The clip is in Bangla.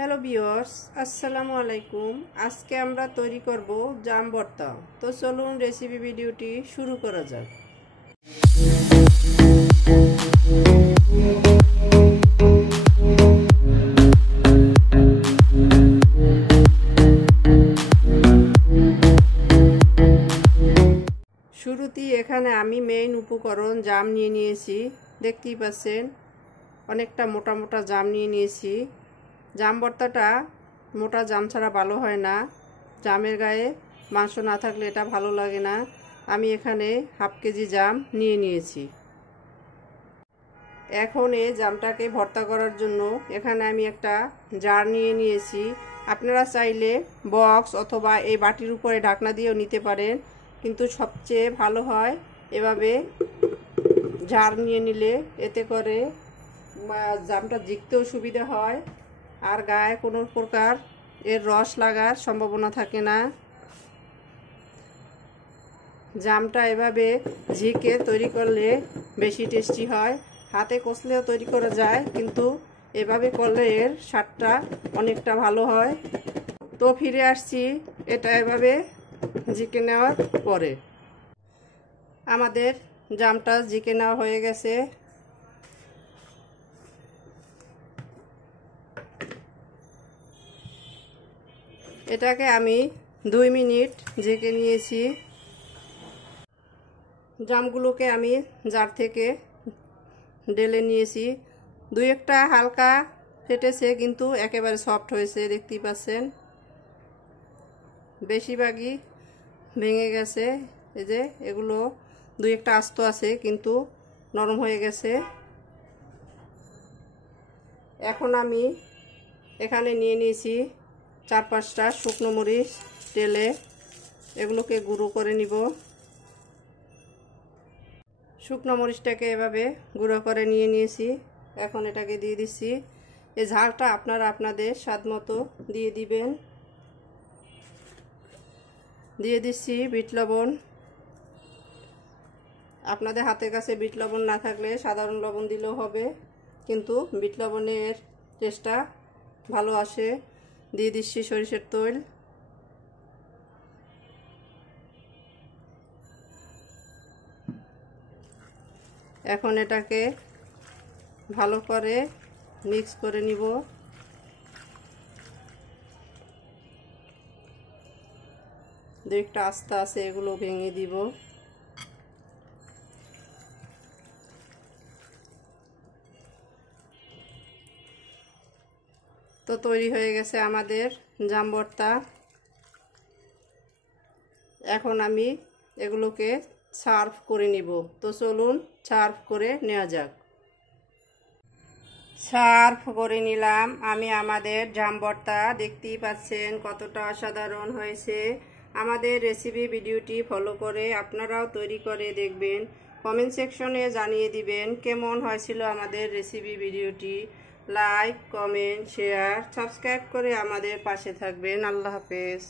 হ্যালো ভিউয়ার্স, আসসালামু আলাইকুম। আজকে আমরা তৈরি করব জাম ভর্তা। তো চলুন রেসিপি ভিডিওটি শুরু করা যাক। শুরুতেই এখানে আমি মেইন উপকরণ জাম নিয়ে নিয়েছি। দেখতেই পাচ্ছেন অনেকটা মোটা মোটা জাম নিয়ে নিয়েছি। জাম ভর্তাটা মোটা জাম ছাড়া ভালো হয় না, জামের গায়ে মাংস না থাকলে এটা ভালো লাগে না। আমি এখানে হাফ কেজি জাম নিয়ে নিয়েছি। এখন এই জামটাকে ভর্তা করার জন্য এখানে আমি একটা জার নিয়ে নিয়েছি। আপনারা চাইলে বক্স অথবা এই বাটির উপরে ঢাকনা দিয়েও নিতে পারেন, কিন্তু সবচেয়ে ভালো হয় এভাবে জার নিয়ে নিলে। এতে করে জামটা জিকতেও সুবিধা হয়, আর গায়ে কোনো প্রকার এর রস লাগার সম্ভাবনা থাকে না। জামটা এভাবে ঝিকে তৈরি করলে বেশি টেস্টি হয়। হাতে কষলেও তৈরি করা যায়, কিন্তু এভাবে করলে এর স্বাদটা অনেকটা ভালো হয়। তো ফিরে আসছি এটা এভাবে ঝিকে নেওয়ার পরে। আমাদের জামটা ঝিকে নেওয়া হয়ে গেছে। এটাকে আমি 2 মিনিট ঝেঁকে নিয়েছি। জামগুলোকে আমি জার থেকে ঢেলে নিয়েছি। দুই একটা হালকা ফেটেছে, কিন্তু একেবারে সফট হয়েছে, দেখতেই পাচ্ছেন। বেশিরভাগই ভেঙে গেছে। এই যে এগুলো দুই একটা আস্ত আছে, কিন্তু নরম হয়ে গেছে। এখন আমি এখানে নিয়ে নিয়েছি 4-5টা শুকনো মরিচ তেলে, এগুলোকে গুঁড়ো করে নিব। শুকনো মরিচটাকে এভাবে গুঁড়ো করে নিয়ে নিয়েছি। এখন এটাকে দিয়ে দিচ্ছি। এই ঝালটা আপনারা আপনাদের স্বাদ মতো দিয়ে দিবেন। দিয়ে দিচ্ছি বিট লবণ। আপনাদের হাতের কাছে বিট লবণ না থাকলে সাধারণ লবণ দিলেও হবে, কিন্তু বিট লবণের টেস্টটা ভালো আসে। দিয়ে দিচ্ছি সরিষার তেল। এখন এটাকে ভালো করে মিক্স করে নিব। দুই একটা আস্তা আছে, এগুলো ভেঙে দিব। তো তৈরি হয়ে গেছে আমাদের জাম ভর্তা। এখন আমি এগুলোকে সার্ভ করে নিব। তো চলুন সার্ভ করে নেওয়া যাক। সার্ভ করে নিলাম আমি আমাদের জাম ভর্তা। দেখতেই পাচ্ছেন কতটা অসাধারণ হয়েছে। আমাদের রেসিপি ভিডিওটি ফলো করে আপনারাও তৈরি করে দেখবেন। কমেন্ট সেকশনে জানিয়ে দিবেন কেমন হয়েছিল আমাদের রেসিপি ভিডিওটি। লাইক, কমেন্ট, শেয়ার, সাবস্ক্রাইব করে আমাদের পাশে থাকবেন। আল্লাহ হাফেজ।